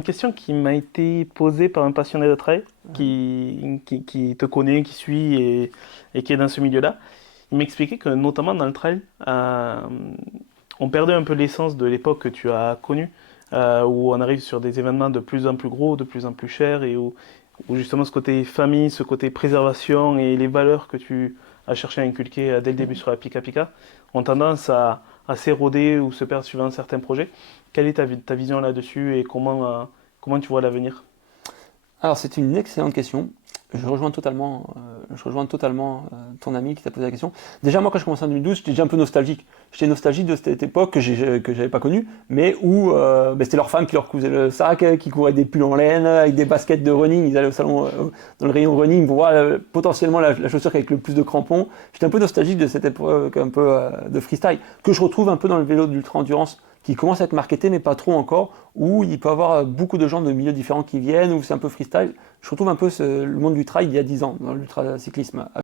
Une question qui m'a été posée par un passionné de trail qui te connaît, qui suit et qui est dans ce milieu-là. Il m'expliquait que notamment dans le trail, on perdait un peu l'essence de l'époque que tu as connue, où on arrive sur des événements de plus en plus gros, de plus en plus chers, et où justement ce côté famille, ce côté préservation et les valeurs que tu as cherché à inculquer dès le début sur la Pika Pika ont tendance à s'éroder ou se perdre suivant certains projets. Quelle est ta vision là-dessus et comment tu vois l'avenir? Alors, c'est une excellente question. Je rejoins totalement ton ami qui t'a posé la question. Déjà, moi, quand je commençais en 2012, j'étais déjà un peu nostalgique. J'étais nostalgique de cette époque que j'avais pas connue, mais où c'était leur femme qui leur cousait le sac, qui courait des pulls en laine, avec des baskets de running. Ils allaient au salon, dans le rayon running, pour voir potentiellement la chaussure avec le plus de crampons. J'étais un peu nostalgique de cette époque un peu de freestyle, que je retrouve un peu dans le vélo d'ultra-endurance, qui commence à être marketé, mais pas trop encore, où il peut y avoir beaucoup de gens de milieux différents qui viennent, où c'est un peu freestyle. Je retrouve un peu le monde du trail il y a 10 ans, dans l'ultra-cyclisme.